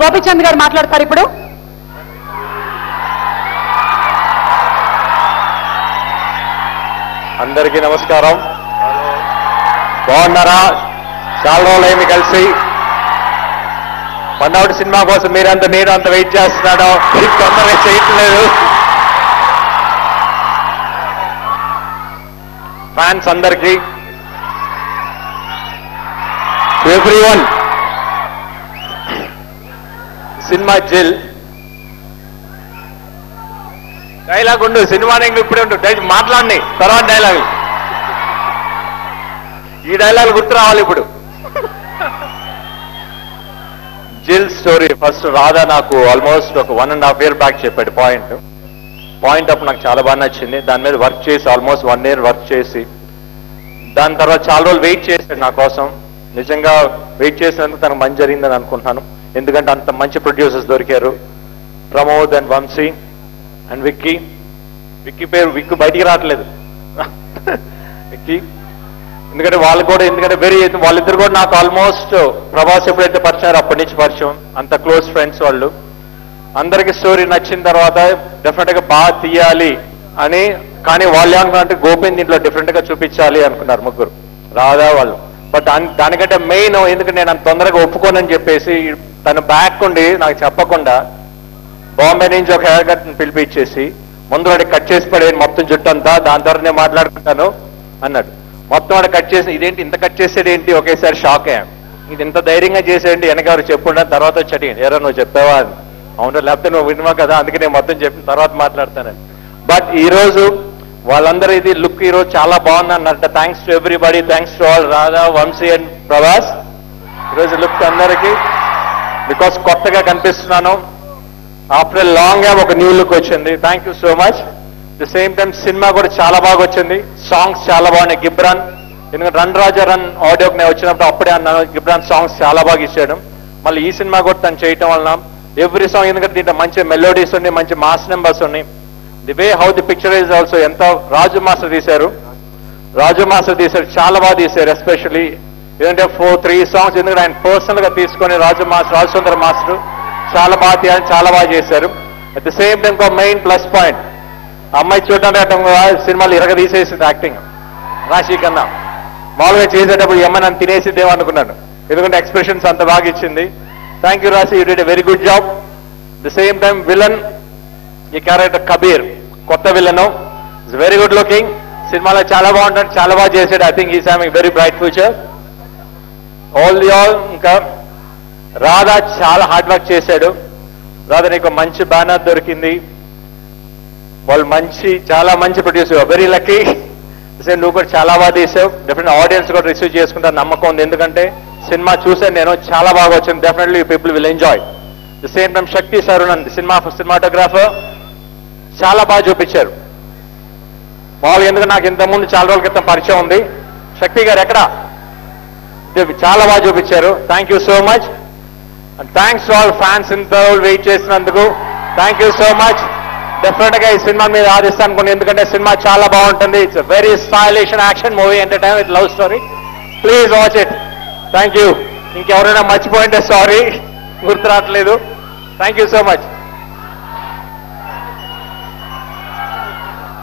గోపీచంద్ గారు మాట్లాడతారు ఇప్పుడు. అందరికీ నమస్కారం. బాగున్నారా? చాలా రోజులైంది కలిసి. వన్ సినిమా కోసం మీరంతా నేను అంత వెయిట్ చేస్తున్నాను, తొందరగా చేయట్లేదు. ఫ్యాన్స్ అందరికీ, ఎవ్రీవన్. సినిమా జిల్ డైలాగ్ ఉండు, సినిమా ఇప్పుడే ఉండు, మాట్లాడి తర్వాత డైలాగ్. ఈ డైలాగ్ గుర్తు రావాలి ఇప్పుడు. జిల్ స్టోరీ ఫస్ట్ రాధా నాకు ఆల్మోస్ట్ ఒక 1.5 year బ్యాక్ చెప్పాడు పాయింట్ అప్పుడు నాకు చాలా బాగా నచ్చింది. దాని మీద వర్క్ చేసి ఆల్మోస్ట్ 1 year వర్క్ చేసి దాని తర్వాత చాలా రోజులు వెయిట్ చేశాడు నా కోసం. నిజంగా వెయిట్ చేసినందుకు తనకు మంచి జరిగిందని అనుకుంటున్నాను. ఎందుకంటే అంత మంచి ప్రొడ్యూసర్స్ దొరికారు, ప్రమోద్ అండ్ వంశీ అండ్ విక్కీ పేరు విక్కు బయటికి రావట్లేదు. విక్కీ ఎందుకంటే వాళ్ళు కూడా, ఎందుకంటే వాళ్ళిద్దరు కూడా నాకు ఆల్మోస్ట్ ప్రభాస్ ఎప్పుడైతే పరిచయారో అప్పటి నుంచి పరిచయం, అంత క్లోజ్ ఫ్రెండ్స్ వాళ్ళు. అందరికీ స్టోరీ నచ్చిన తర్వాత డెఫినెట్ గా బాగా తీయాలి అని, కానీ వాళ్ళు ఏమనుకున్నారంటే గోపిని దీంట్లో డిఫరెంట్ గా చూపించాలి అనుకున్నారు ముగ్గురు, రాధా వాళ్ళు. బట్ దానికంటే మెయిన్, ఎందుకంటే నేను అంత తొందరగా ఒప్పుకోనని చెప్పేసి తను బ్యాక్ ఉండి నాకు చెప్పకుండా బాంబే నుంచి ఒక హెయిర్ కట్ పిలిపించేసి ముందు వాడికి కట్ చేసి పడేది మొత్తం జుట్టు అంతా, దాని తర్వాత నేను మాట్లాడుకుంటాను అన్నాడు. మొత్తం వాడు కట్ చేసి, ఇదేంటి ఇంత కట్ చేసేది ఏంటి, ఒకేసారి షాక్ అయ్యాను. ఇది ఇంత ధైర్యంగా చేసేయండి వెనకారు చెప్పుండ, తర్వాత వచ్చి అడిగాను ఎవరో నువ్వు చెప్పావా అని. అవును, లేకపోతే నువ్వు వినవా కదా, అందుకే నేను మొత్తం చెప్పిన తర్వాత మాట్లాడతానని. బట్ ఈ రోజు వాళ్ళందరూ ఇది లుక్ ఈ రోజు చాలా బాగుంది అన్నట్టు. Thanks to everybody, thanks to all, Radha, Vamshi and Prabhas. ఈరోజు లుక్ అందరికీ బికాస్ కొత్తగా కనిపిస్తున్నాను. ఆఫ్టర్ లాంగ్ గా ఒక న్యూ లుక్ వచ్చింది. Thank you so much. The same time cinema కూడా చాలా బాగా వచ్చింది, సాంగ్స్ చాలా బాగున్నాయి. గిబ్రాన్, ఎందుకంటే రన్ రాజా రన్ ఆడియోకి నేను వచ్చినప్పుడు అప్పుడే అన్నాను, గిబ్రాన్ సాంగ్స్ చాలా బాగా ఇచ్చాడు. మళ్ళీ ఈ సినిమా కూడా తను చేయటం వలన ఎవ్రీ సాంగ్, ఎందుకంటే దీంట్లో మంచి మెలోడీస్ ఉన్నాయి, మంచి మాస్ నెంబర్స్ ఉన్నాయి. The way how the picture is also, ఎంత రాజు మాస్టర్ తీశారు చాలా బాగా తీశారు. ఎస్పెషల్లీ ఎందుకంటే 3 సాంగ్స్, ఎందుకంటే ఆయన పర్సనల్ గా తీసుకొని రాజు సుందర మాస్టర్ చాలా బాగా తీయాలని చాలా బాగా చేశారు. అట్ ది సేమ్ టైం ఒక మెయిన్ ప్లస్ పాయింట్, అమ్మాయి చూడటం సినిమాలు తీసేసింది యాక్టింగ్. రాశి కన్నా మామూలుగా చేసేటప్పుడు అమ్మాయి నన్ను తినేసిద్దేమో అనుకున్నాను, ఎందుకంటే ఎక్స్ప్రెషన్స్ అంత బాగా ఇచ్చింది. థ్యాంక్ యూ రాశి, you did a very good job. The same time villain, ఈ క్యారెక్టర్ కబీర్ కొత్త villain, it's very good looking. సినిమాలో చాలా బాగుంటాడు, చాలా బాగా చేశాడు. I think is having very bright future. All ఇంకా రాధా చాలా హార్డ్ వర్క్ చేశాడు. రాధా నీకు మంచి బ్యానర్ దొరికింది, వాళ్ళు చాలా మంచి ప్రొడ్యూసర్, వెరీ లక్కీ. నువ్వు కూడా చాలా బాగా తీసావు. డెఫినెట్ ఆడియన్స్ కూడా రిసీవ్ చేసుకుంటారు నమ్మకం ఉంది, ఎందుకంటే సినిమా చూసాను నేను, చాలా బాగా వచ్చింది. Definitely people will enjoy. The same time Shakti Saravanan cinematographer చాలా బాగా చూపించారు. మామూలుగా ఎందుకంటే నాకు ఇంతకుముందు చాలా రోజుల క్రితం పరిచయం ఉంది. శక్తి గారు ఎక్కడ, చాలా బాగా చూపించారు. Thank you so much. And thanks to all fans ఇంత వెయిట్ చేసినందుకు. Thank you so much. Definite గా ఈ సినిమా మీద ఆదిస్తాను అనుకోండి, ఎందుకంటే సినిమా చాలా బాగుంటుంది. It's very stylish action movie, entertain with love story. Please watch it. Thank you. ఇంకెవరైనా మర్చిపోయింటే సారీ, గుర్తు రావట్లేదు. Thank you so much.